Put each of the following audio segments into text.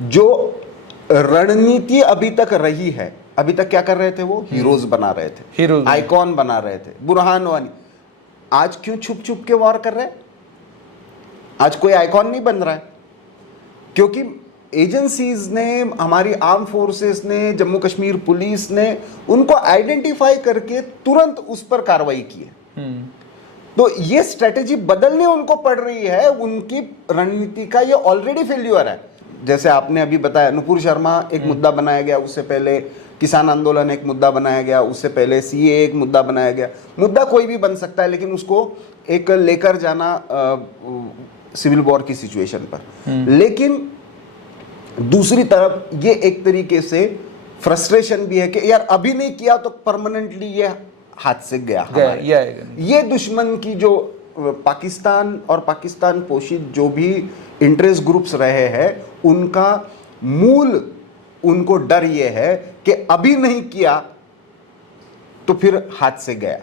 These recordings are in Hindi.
जो रणनीति अभी तक रही है, अभी तक क्या कर रहे थे वो? हीरोज बना रहे थे, हीरोज आइकॉन बना रहे थे, बुरहान वानी। आज क्यों छुप छुप के वॉर कर रहे हैं? आज कोई आइकॉन नहीं बन रहा है, क्योंकि एजेंसीज ने, हमारी आर्म फोर्सेस ने, जम्मू कश्मीर पुलिस ने उनको आइडेंटिफाई करके तुरंत उस पर कार्रवाई की है। तो ये स्ट्रेटेजी बदलने उनको पड़ रही है, उनकी रणनीति का ये ऑलरेडी फेल्यूर है। जैसे आपने अभी बताया, नुपुर शर्मा एक मुद्दा बनाया गया, उससे पहले किसान आंदोलन एक मुद्दा बनाया गया, उससे पहले सीए एक मुद्दा बनाया गया। मुद्दा कोई भी बन सकता है, लेकिन उसको एक लेकर जाना सिविल वॉर की सिचुएशन पर। लेकिन दूसरी तरफ ये एक तरीके से फ्रस्ट्रेशन भी है कि यार अभी नहीं किया तो परमानेंटली ये हाथ से गया। ये दुश्मन की जो पाकिस्तान और पाकिस्तान पोषित जो भी इंटरेस्ट ग्रुप्स रहे हैं, उनका मूल उनको डर ये है कि अभी नहीं किया तो फिर हाथ से गया।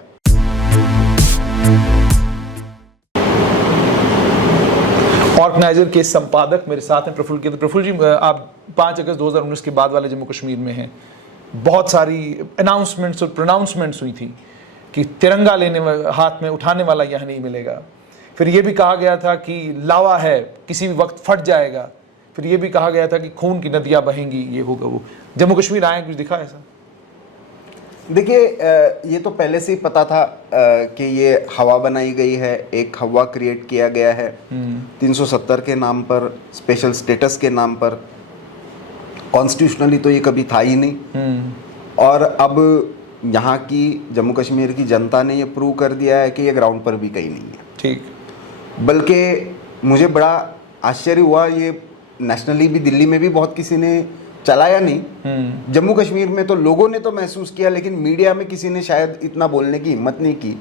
ऑर्गेनाइजर के संपादक मेरे साथ हैं प्रफुल्ल के। तो प्रफुल्ल जी, आप 5 अगस्त 2019 के बाद वाले जम्मू कश्मीर में हैं। बहुत सारी अनाउंसमेंट्स और प्रोनाउंसमेंट्स हुई थी कि तिरंगा हाथ में उठाने वाला यहाँ नहीं मिलेगा। फिर ये भी कहा गया था कि लावा है, किसी भी वक्त फट जाएगा। फिर ये भी कहा गया था कि खून की नदियाँ बहेंगी, ये होगा वो। जम्मू कश्मीर आए, कुछ दिखा ऐसा? देखिए, ये तो पहले से ही पता था कि ये हवा बनाई गई है, एक हवा क्रिएट किया गया है 370 के नाम पर, स्पेशल स्टेटस के नाम पर। कॉन्स्टिट्यूशनली तो ये कभी था ही नहीं। और अब यहाँ की जम्मू कश्मीर की जनता ने ये प्रूव कर दिया है कि ये ग्राउंड पर भी कहीं नहीं है। ठीक। बल्कि मुझे बड़ा आश्चर्य हुआ, ये नेशनली भी, दिल्ली में भी बहुत किसी ने चलाया नहीं। जम्मू कश्मीर में तो लोगों ने तो महसूस किया, लेकिन मीडिया में किसी ने शायद इतना बोलने की हिम्मत नहीं की।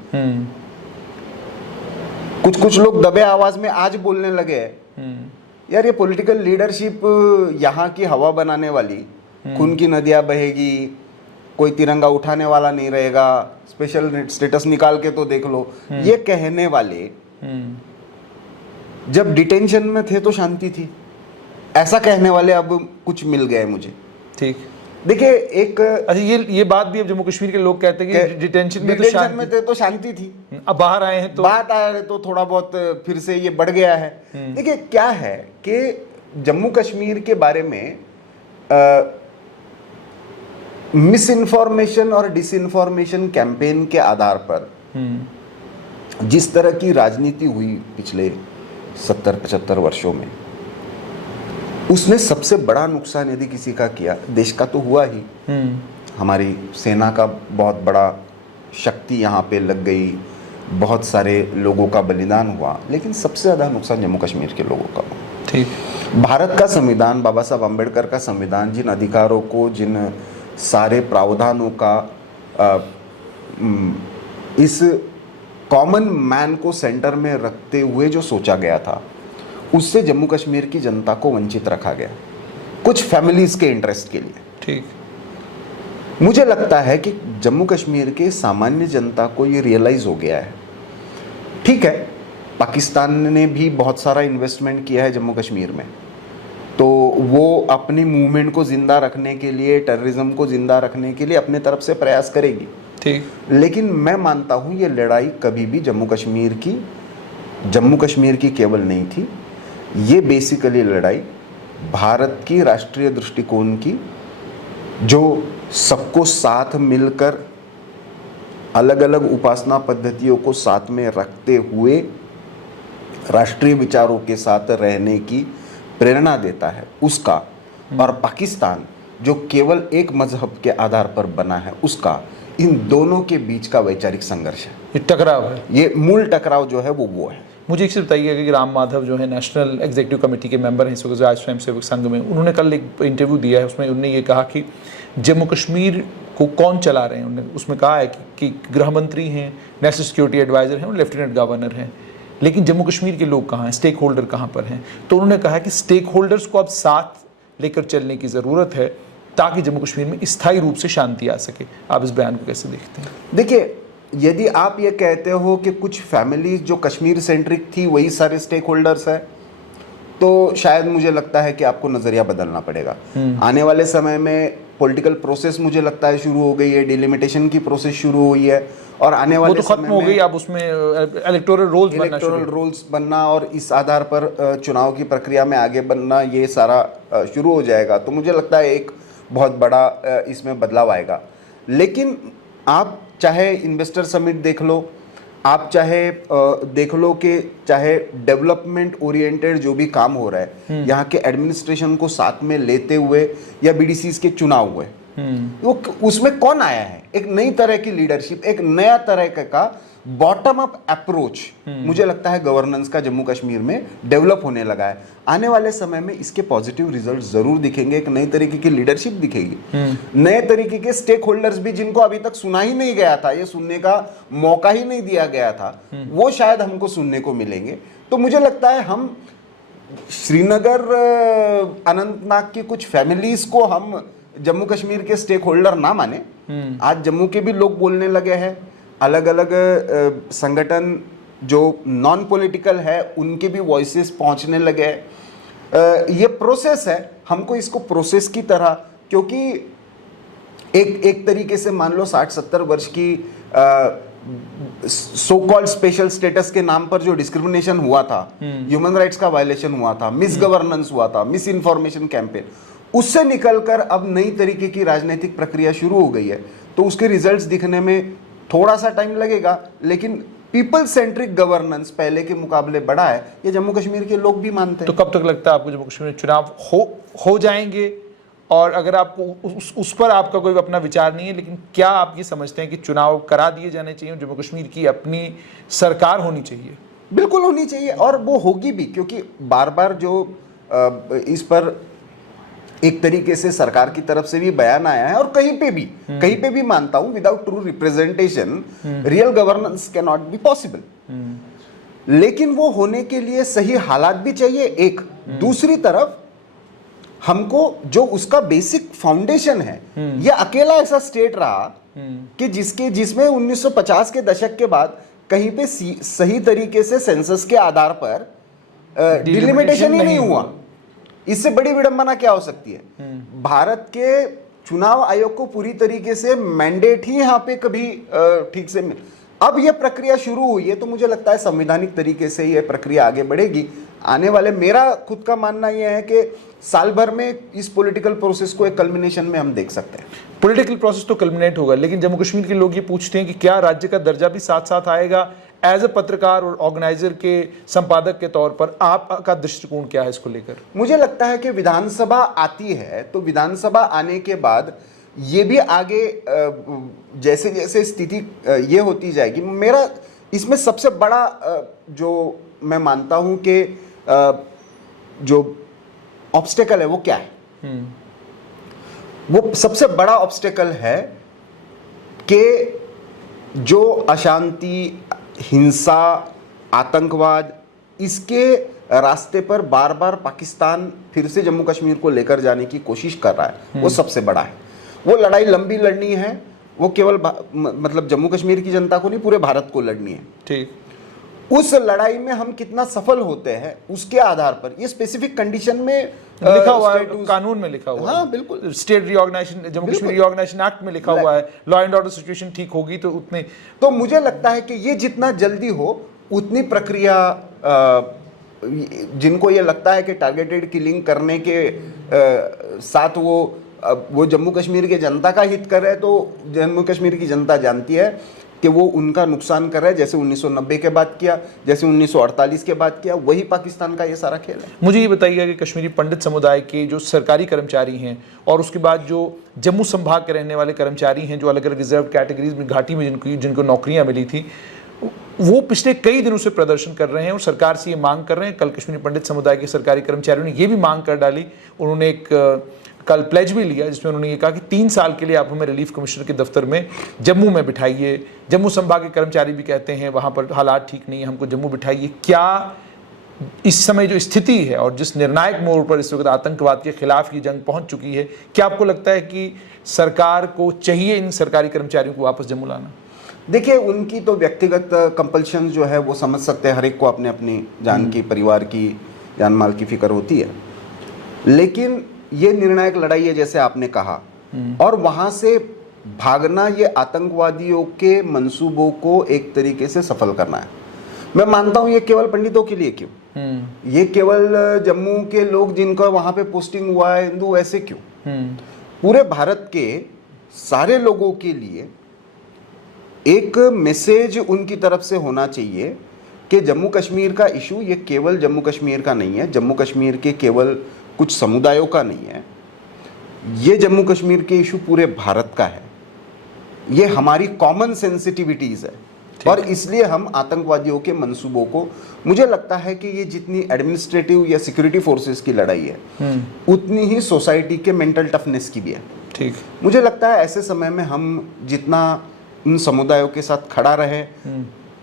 कुछ लोग दबे आवाज में आज बोलने लगे यार ये पॉलिटिकल लीडरशिप यहाँ की हवा बनाने वाली, खून की नदियां बहेगी, कोई तिरंगा उठाने वाला नहीं रहेगा, स्पेशल स्टेटस निकाल के तो देख लो, ये कहने वाले जब डिटेंशन में थे तो शांति थी, ऐसा कहने वाले अब कुछ मिल गए मुझे। ठीक। देखिए, एक अच्छा, ये बात भी अब जम्मू कश्मीर के लोग कहते हैं कि डिटेंशन में थे तो शांति थी, अब बाहर आए हैं तो थोड़ा बहुत फिर से ये बढ़ गया है। देखिए क्या है कि जम्मू कश्मीर के बारे में मिस इन्फॉर्मेशन और डिसइंफॉर्मेशन कैंपेन के आधार पर जिस तरह की राजनीति हुई पिछले 70-75 वर्षों में, उसने सबसे बड़ा नुकसान यदि किसी का किया, देश का तो हुआ ही। हमारी सेना का बहुत बड़ा शक्ति यहाँ पे लग गई, बहुत सारे लोगों का बलिदान हुआ, लेकिन सबसे ज़्यादा नुकसान जम्मू कश्मीर के लोगों का हुआ। ठीक। भारत का संविधान, बाबा साहब अम्बेडकर का संविधान, जिन अधिकारों को, जिन सारे प्रावधानों का इस कॉमन मैन को सेंटर में रखते हुए जो सोचा गया था, उससे जम्मू कश्मीर की जनता को वंचित रखा गया, कुछ फैमिलीज के इंटरेस्ट के लिए। ठीक। मुझे लगता है कि जम्मू कश्मीर के सामान्य जनता को ये रियलाइज हो गया है। ठीक है, पाकिस्तान ने भी बहुत सारा इन्वेस्टमेंट किया है जम्मू कश्मीर में, तो वो अपनी मूवमेंट को जिंदा रखने के लिए, टेररिज्म को जिंदा रखने के लिए अपने तरफ से प्रयास करेगी। ठीक। लेकिन मैं मानता हूँ ये लड़ाई कभी भी जम्मू कश्मीर की केवल नहीं थी, ये बेसिकली लड़ाई भारत की राष्ट्रीय दृष्टिकोण की, जो सबको साथ मिलकर अलग अलग उपासना पद्धतियों को साथ में रखते हुए राष्ट्रीय विचारों के साथ रहने की प्रेरणा देता है, उसका, और पाकिस्तान जो केवल एक मजहब के आधार पर बना है उसका, इन दोनों के बीच का वैचारिक संघर्ष है, ये टकराव है, ये मूल टकराव जो है वो है। मुझे एक चीज़ बताइए कि राम माधव जो है नेशनल एग्जीक्यूटिव कमेटी के मेंबर हैं इस वक्त राज्य स्वयं सेवक संघ में, उन्होंने कल एक इंटरव्यू दिया है, उसमें उन्होंने ये कहा कि जम्मू कश्मीर को कौन चला रहे हैं। उन्होंने उसमें कहा है कि गृह मंत्री हैं, नेशनल सिक्योरिटी एडवाइज़र हैं और लेफ्टिनेंट गवर्नर हैं, लेकिन जम्मू कश्मीर के लोग कहाँ हैं, स्टेक होल्डर कहाँ पर हैं। तो उन्होंने कहा कि स्टेक होल्डर्स को अब साथ लेकर चलने की ज़रूरत है ताकि जम्मू कश्मीर में स्थायी रूप से शांति आ सके। आप इस बयान को कैसे देखते हैं? देखिए, यदि आप ये कहते हो कि कुछ फैमिलीज जो कश्मीर सेंट्रिक थी वही सारे स्टेक होल्डर्स है, तो शायद मुझे लगता है कि आपको नज़रिया बदलना पड़ेगा। आने वाले समय में पॉलिटिकल प्रोसेस मुझे लगता है शुरू हो गई है, डिलिमिटेशन की प्रोसेस शुरू हुई है, और आने वाले वो तो खत्म हो गई, अब उसमें इलेक्टोरल रोल्स बनना और इस आधार पर चुनाव की प्रक्रिया में आगे बनना, ये सारा शुरू हो जाएगा। तो मुझे लगता है एक बहुत बड़ा इसमें बदलाव आएगा। लेकिन आप चाहे इन्वेस्टर समिट देख लो, आप चाहे देख लो कि चाहे डेवलपमेंट ओरिएंटेड जो भी काम हो रहा है यहाँ के एडमिनिस्ट्रेशन को साथ में लेते हुए, या बीडीसीज के चुनाव हुए, वो उसमें कौन आया है? एक नई तरह की लीडरशिप, एक नया तरह का बॉटम अप अप्रोच मुझे लगता है गवर्नेंस का जम्मू कश्मीर में डेवलप होने लगा है। आने वाले समय में इसके पॉजिटिव रिजल्ट जरूर दिखेंगे, एक नई तरीके की लीडरशिप दिखेगी, नए तरीके के स्टेक होल्डर्स भी जिनको अभी तक सुना ही नहीं गया था, ये सुनने का मौका ही नहीं दिया गया था, वो शायद हमको सुनने को मिलेंगे। तो मुझे लगता है हम श्रीनगर अनंतनाग की कुछ फैमिलीज को हम जम्मू कश्मीर के स्टेक होल्डर ना माने। आज जम्मू के भी लोग बोलने लगे हैं, अलग अलग संगठन जो नॉन पॉलिटिकल है उनके भी वॉइसेस पहुंचने लगे हैं। ये प्रोसेस है, हमको इसको प्रोसेस की तरह, क्योंकि एक तरीके से मान लो 60-70 वर्ष की सो कॉल्ड स्पेशल स्टेटस के नाम पर जो डिस्क्रिमिनेशन हुआ था, ह्यूमन राइट्स का वायलेशन हुआ था, मिस गवर्नेंस हुआ था, मिस इन्फॉर्मेशन कैंपेन, उससे निकलकर अब नई तरीके की राजनीतिक प्रक्रिया शुरू हो गई है। तो उसके रिजल्ट्स दिखने में थोड़ा सा टाइम लगेगा, लेकिन पीपल सेंट्रिक गवर्नेंस पहले के मुकाबले बढ़ा है, ये जम्मू कश्मीर के लोग भी मानते हैं। तो कब तक लगता है आपको जम्मू कश्मीर में चुनाव हो जाएंगे? और अगर आपको उस पर आपका कोई अपना विचार नहीं है, लेकिन क्या आप ये समझते हैं कि चुनाव करा दिए जाने चाहिए, जम्मू कश्मीर की अपनी सरकार होनी चाहिए? बिल्कुल होनी चाहिए, और वो होगी भी, क्योंकि बार बार जो इस पर एक तरीके से सरकार की तरफ से भी बयान आया है, और कहीं पे भी मानता हूं, without true representation real governance can not be possible. लेकिन वो होने के लिए सही हालात भी चाहिए, एक दूसरी तरफ हमको जो उसका बेसिक फाउंडेशन है, ये अकेला ऐसा स्टेट रहा कि जिसमें 1950 के दशक के बाद कहीं पे सही तरीके से सेंसस के आधार पर डिलिमिटेशन ही नहीं हुआ। इससे बड़ी विडंबना क्या हो सकती है? भारत के चुनाव आयोग को पूरी तरीके से मैंडेट ही यहाँ पे कभी ठीक से अब यह प्रक्रिया शुरू हुई है, तो मुझे लगता है संवैधानिक तरीके से यह प्रक्रिया आगे बढ़ेगी। आने वाले, मेरा खुद का मानना यह है कि साल भर में इस पॉलिटिकल प्रोसेस को एक कल्मिनेशन में हम देख सकते हैं। पॉलिटिकल प्रोसेस तो कल्मिनेट होगा, लेकिन जम्मू कश्मीर के लोग ये पूछते हैं कि क्या राज्य का दर्जा भी साथ साथ आएगा? एज ए पत्रकार और ऑर्गेनाइजर के संपादक के तौर पर आपका दृष्टिकोण क्या है इसको लेकर? मुझे लगता है कि विधानसभा आती है, तो विधानसभा आने के बाद ये भी आगे जैसे जैसे स्थिति ये होती जाएगी, मेरा इसमें सबसे बड़ा जो मैं मानता हूं कि जो ऑब्स्टेकल है वो क्या है? वो सबसे बड़ा ऑब्स्टेकल है कि जो अशांति, हिंसा, आतंकवाद, इसके रास्ते पर बार बार पाकिस्तान फिर से जम्मू कश्मीर को लेकर जाने की कोशिश कर रहा है, वो सबसे बड़ा है। वो लड़ाई लंबी लड़नी है, वो केवल मतलब जम्मू कश्मीर की जनता को नहीं, पूरे भारत को लड़नी है। ठीक, उस लड़ाई में हम कितना सफल होते हैं उसके आधार पर ये स्पेसिफिक कंडीशन में लिखा हुआ है, कानून में लिखा हुआ है। हाँ बिल्कुल, state reorganisation, Jammu Kashmir reorganisation act में लिखा हुआ है, लॉ एंड ऑर्डर सिचुएशन ठीक होगी तो उतने। तो मुझे लगता है कि ये जितना जल्दी हो उतनी प्रक्रिया, जिनको ये लगता है कि टारगेटेड किलिंग करने के साथ वो जम्मू कश्मीर के जनता का हित कर रहे हैं, तो जम्मू कश्मीर की जनता जानती है कि वो उनका नुकसान कर रहा है, जैसे 1990 के बाद किया, जैसे 1948 के बाद किया, वही पाकिस्तान का ये सारा खेल है। मुझे ये बताइएगा कि कश्मीरी पंडित समुदाय के जो सरकारी कर्मचारी हैं और उसके बाद जो जम्मू संभाग के रहने वाले कर्मचारी हैं, जो अलग अलग रिजर्व कैटेगरीज में घाटी में जिनको नौकरियां मिली थी, वो पिछले कई दिनों से प्रदर्शन कर रहे हैं और सरकार से ये मांग कर रहे हैं। कल कश्मीरी पंडित समुदाय के सरकारी कर्मचारियों ने ये भी मांग कर डाली, उन्होंने एक कल प्लेज भी लिया जिसमें उन्होंने ये कहा कि 3 साल के लिए आप हमें रिलीफ कमिश्नर के दफ्तर में जम्मू में बिठाइए। जम्मू संभाग के कर्मचारी भी कहते हैं वहाँ पर हालात ठीक नहीं है, हमको जम्मू बिठाइए। क्या इस समय जो स्थिति है और जिस निर्णायक मोड़ पर इस वक्त आतंकवाद के खिलाफ ये जंग पहुँच चुकी है, क्या आपको लगता है कि सरकार को चाहिए इन सरकारी कर्मचारियों को वापस जम्मू लाना? देखिए, उनकी तो व्यक्तिगत कंपल्शन जो है वो समझ सकते हैं, हर एक को अपने अपनी जान की, परिवार की जान माल की फिक्र होती है, लेकिन ये निर्णायक लड़ाई है जैसे आपने कहा, और वहां से भागना ये आतंकवादियों के मंसूबों को एक तरीके से सफल करना है। मैं मानता हूं ये केवल पंडितों के लिए क्यों, ये केवल जम्मू के लोग जिनका वहां पे पोस्टिंग हुआ है हिंदू, ऐसे क्यों, पूरे भारत के सारे लोगों के लिए एक मैसेज उनकी तरफ से होना चाहिए कि जम्मू कश्मीर का इशू ये केवल जम्मू कश्मीर का नहीं है, जम्मू कश्मीर के केवल कुछ समुदायों का नहीं है, ये जम्मू कश्मीर के इशू पूरे भारत का है। ये हमारी कॉमन सेंसिटिविटीज है, और इसलिए हम आतंकवादियों के मंसूबों को, मुझे लगता है कि ये जितनी एडमिनिस्ट्रेटिव या सिक्योरिटी फोर्सेस की लड़ाई है उतनी ही सोसाइटी के मेंटल टफनेस की भी है। ठीक, मुझे लगता है ऐसे समय में हम जितना उन समुदायों के साथ खड़ा रहे,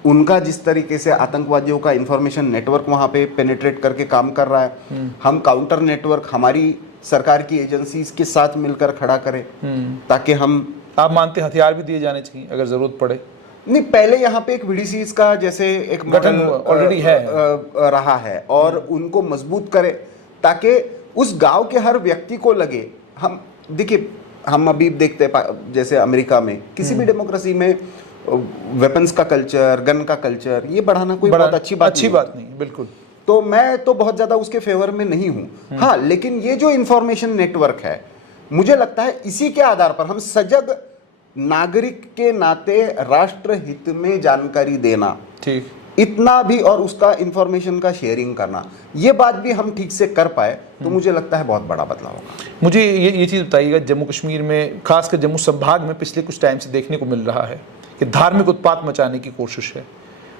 उनका जिस तरीके से आतंकवादियों का इंफॉर्मेशन नेटवर्क वहाँ पे पेनिट्रेट करके काम कर रहा है, हम काउंटर नेटवर्क हमारी सरकार की एजेंसीज के साथ मिलकर खड़ा करें, ताकि हम, आप मानते हैं हथियार भी दिए जाने चाहिए अगर जरूरत पड़े? नहीं, पहले यहाँ पे एक VDCs का जैसे एक गठन ऑलरेडी है रहा है, और उनको मजबूत करे ताकि उस गांव के हर व्यक्ति को लगे। हम देखिए, हम अभी देखते हैं जैसे अमेरिका में किसी भी डेमोक्रेसी में वेपन्स का कल्चर, गन का कल्चर, ये बढ़ाना कोई बहुत अच्छी बात नहीं, बिल्कुल। तो मैं तो बहुत ज्यादा उसके फेवर में नहीं हूं। हाँ, लेकिन ये जो इंफॉर्मेशन नेटवर्क है, मुझे लगता है इसी के आधार पर हम सजग नागरिक के नाते राष्ट्र हित में जानकारी देना, ठीक, इतना भी, और उसका इंफॉर्मेशन का शेयरिंग करना, ये बात भी हम ठीक से कर पाए तो मुझे लगता है बहुत बड़ा बदलाव होगा। मुझे ये चीज़ बताइएगा, जम्मू कश्मीर में खासकर जम्मू संभाग में पिछले कुछ टाइम से देखने को मिल रहा है कि धार्मिक उत्पात मचाने की कोशिश है।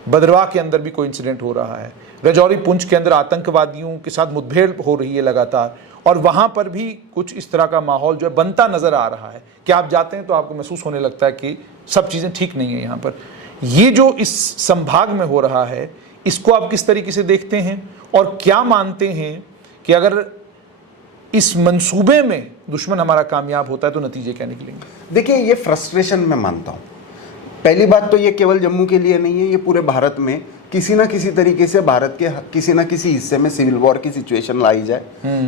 भद्रवाह के अंदर भी कोई इंसिडेंट हो रहा है, राजौरी पुंछ के अंदर आतंकवादियों के साथ मुठभेड़ हो रही है लगातार, और वहाँ पर भी कुछ इस तरह का माहौल जो है बनता नज़र आ रहा है कि आप जाते हैं तो आपको महसूस होने लगता है कि सब चीज़ें ठीक नहीं है यहाँ पर। ये जो इस संभाग में हो रहा है, इसको आप किस तरीके से देखते हैं, और क्या मानते हैं कि अगर इस मंसूबे में दुश्मन हमारा कामयाब होता है तो नतीजे क्या निकलेंगे? देखिए, ये फ्रस्ट्रेशन मैं मानता हूँ। पहली बात तो ये केवल जम्मू के लिए नहीं है, ये पूरे भारत में किसी ना किसी तरीके से भारत के किसी ना किसी हिस्से में सिविल वॉर की सिचुएशन लाई जाए,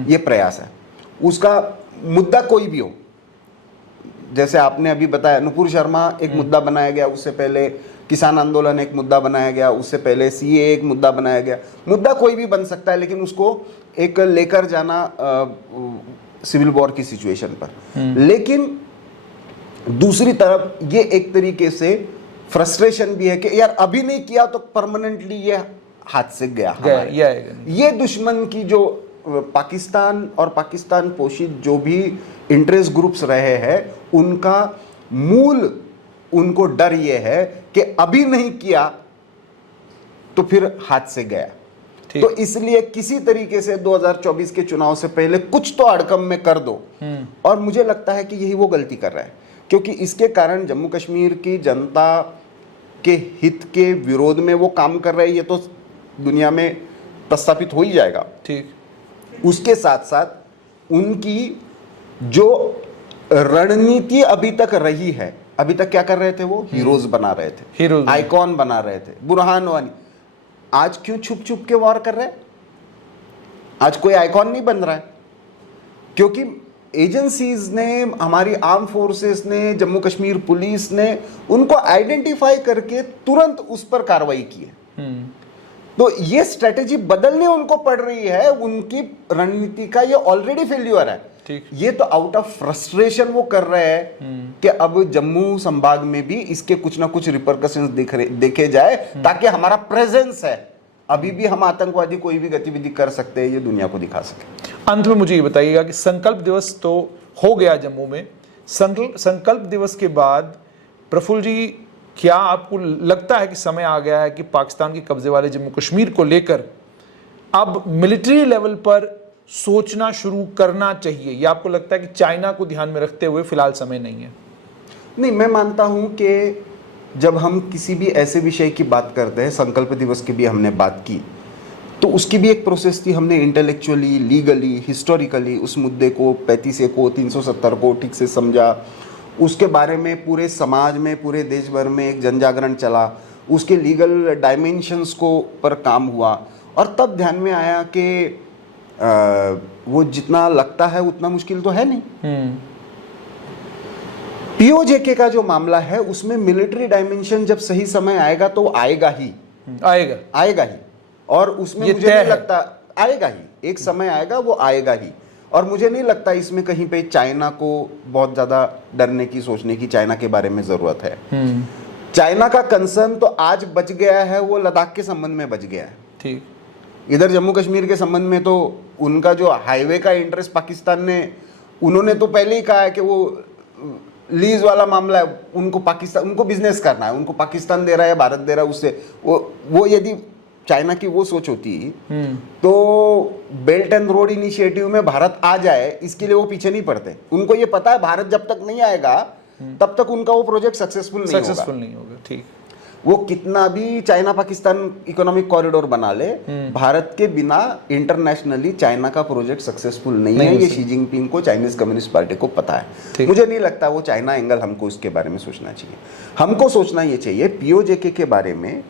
ये प्रयास है। उसका मुद्दा कोई भी हो, जैसे आपने अभी बताया नुपुर शर्मा एक मुद्दा बनाया गया, उससे पहले किसान आंदोलन एक मुद्दा बनाया गया, उससे पहले CAA एक मुद्दा बनाया गया। मुद्दा कोई भी बन सकता है, लेकिन उसको एक लेकर जाना सिविल वॉर की सिचुएशन पर। लेकिन दूसरी तरफ ये एक तरीके से फ्रस्ट्रेशन भी है कि यार अभी नहीं किया तो परमानेंटली ये हाथ से गया। ये दुश्मन की जो पाकिस्तान और पाकिस्तान पोषित जो भी इंटरेस्ट ग्रुप्स रहे हैं, उनका मूल उनको डर ये है कि अभी नहीं किया तो फिर हाथ से गया। तो इसलिए किसी तरीके से 2024 के चुनाव से पहले कुछ तो अड़कम में कर दो, और मुझे लगता है कि यही वो गलती कर रहा है, क्योंकि इसके कारण जम्मू कश्मीर की जनता के हित के विरोध में वो काम कर रहे हैं, ये तो दुनिया में प्रस्थापित हो ही जाएगा। ठीक, उसके साथ साथ उनकी जो रणनीति अभी तक रही है, अभी तक क्या कर रहे थे, वो हीरोज बना रहे थे, आइकॉन बना रहे थे, बुरहान वानी। आज क्यों छुप छुप के वॉर कर रहे हैं? आज कोई आइकॉन नहीं बन रहा है, क्योंकि एजेंसीज ने, हमारी आर्म फोर्सेस ने, जम्मू कश्मीर पुलिस ने उनको आइडेंटिफाई करके तुरंत उस पर कार्रवाई की है। तो ये स्ट्रेटेजी बदलने उनको पड़ रही है, उनकी रणनीति का ये ऑलरेडी फेल्यूर है। ये तो आउट ऑफ फ्रस्ट्रेशन वो कर रहे हैं कि अब जम्मू संभाग में भी इसके कुछ ना कुछ रिपरकशंस देखे जाए, ताकि हमारा प्रेजेंस है, अभी भी हम आतंकवादी कोई भी गतिविधि कर सकते हैं, ये दुनिया को दिखा सके। अंत में मुझे ये बताइएगा कि संकल्प दिवस तो हो गया जम्मू में, संकल्प दिवस के बाद प्रफुल्ल जी, क्या आपको लगता है कि समय आ गया है कि पाकिस्तान के कब्जे वाले जम्मू कश्मीर को लेकर अब मिलिट्री लेवल पर सोचना शुरू करना चाहिए, या आपको लगता है कि चाइना को ध्यान में रखते हुए फिलहाल समय नहीं है? नहीं, मैं मानता हूं कि जब हम किसी भी ऐसे विषय की बात करते हैं, संकल्प दिवस की भी हमने बात की, तो उसकी भी एक प्रोसेस थी। हमने इंटेलेक्चुअली, लीगली, हिस्टोरिकली उस मुद्दे को 35A को 370 को ठीक से समझा, उसके बारे में पूरे समाज में, पूरे देश भर में एक जन जागरण चला, उसके लीगल डायमेंशंस को पर काम हुआ, और तब ध्यान में आया कि वो जितना लगता है उतना मुश्किल तो है नहीं। पीओजेके का जो मामला है उसमें मिलिट्री डायमेंशन जब सही समय आएगा तो आएगा ही, आएगा ही। और उसमें मुझे नहीं लगता, आएगा ही, एक समय आएगा वो आएगा ही। और मुझे नहीं लगता इसमें कहीं पे चाइना को बहुत ज्यादा डरने की, सोचने की चाइना के बारे में जरूरत है। चाइना का कंसर्न तो आज बच गया है, वो लद्दाख के संबंध में बच गया है। ठीक, इधर जम्मू कश्मीर के संबंध में तो उनका जो हाईवे का इंटरेस्ट पाकिस्तान ने, उन्होंने तो पहले ही कहा है कि वो लीज वाला मामला है, उनको पाकिस्तान, उनको बिजनेस करना है, उनको पाकिस्तान दे रहा है, भारत दे रहा है, उससे वो यदि चाइना की वो सोच होती तो बेल्ट एंड रोड इनिशिएटिव में भारत आ जाए, इसके लिए वो पीछे नहीं पड़ते। उनको ये पता है भारत जब तक नहीं आएगा तब तक उनका वो प्रोजेक्ट सक्सेसफुल नहीं होगा। ठीक, वो कितना भी चाइना पाकिस्तान इकोनॉमिक कॉरिडोर बना ले, भारत के बिना इंटरनेशनली चाइना का प्रोजेक्ट सक्सेसफुल नहीं है। ये शी जिनपिंग को, चाइनीज कम्युनिस्ट पार्टी को पता है। मुझे नहीं लगता वो चाइना एंगल हमको इसके बारे में सोचना चाहिए। हमको सोचना ये चाहिए पीओजेके के बारे में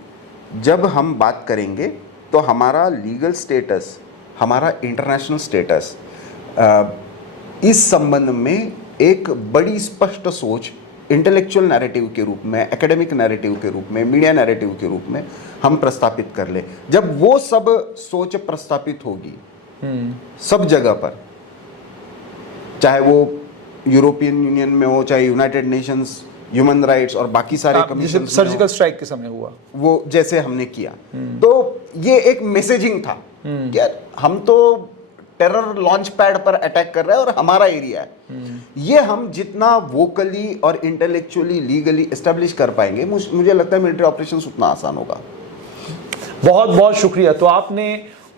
जब हम बात करेंगे तो हमारा लीगल स्टेटस, हमारा इंटरनेशनल स्टेटस, इस संबंध में एक बड़ी स्पष्ट सोच इंटेलेक्चुअल नैरेटिव के रूप में, एकेडमिक नैरेटिव के रूप में, मीडिया नैरेटिव के रूप में हम प्रस्तापित कर ले। जब वो सब सोच प्रस्तापित होगी सब जगह पर, चाहे वो यूरोपियन यूनियन में हो, चाहे यूनाइटेड नेशंस ह्यूमन राइट्स और बाकी सारे कमीशन, सर्जिकल स्ट्राइक के समय हुआ वो, जैसे हमने किया, तो ये एक मैसेजिंग था कि हम तो टेरर लॉन्च पैड पर अटैक कर रहे हैं और हमारा एरिया है। ये हम जितना वोकली और इंटेलेक्चुअली, लीगली एस्टेब्लिश कर पाएंगे, मुझे लगता है मिलिट्री ऑपरेशंस उतना आसान होगा। बहुत बहुत शुक्रिया। तो आपने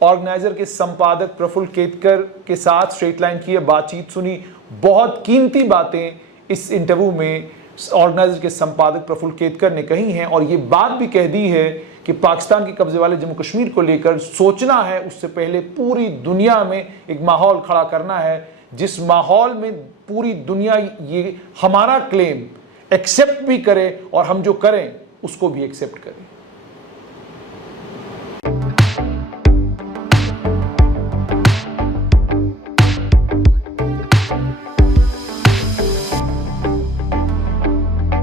ऑर्गेनाइजर के संपादक प्रफुल्ल केतकर के साथ स्ट्रेट लाइन की बातचीत सुनी। बहुत कीमती बातें इस इंटरव्यू में ऑर्गेनाइजर के संपादक प्रफुल्ल केतकर ने कही हैं, और ये बात भी कह दी है कि पाकिस्तान के कब्जे वाले जम्मू कश्मीर को लेकर सोचना है, उससे पहले पूरी दुनिया में एक माहौल खड़ा करना है, जिस माहौल में पूरी दुनिया ये हमारा क्लेम एक्सेप्ट भी करे और हम जो करें उसको भी एक्सेप्ट करें।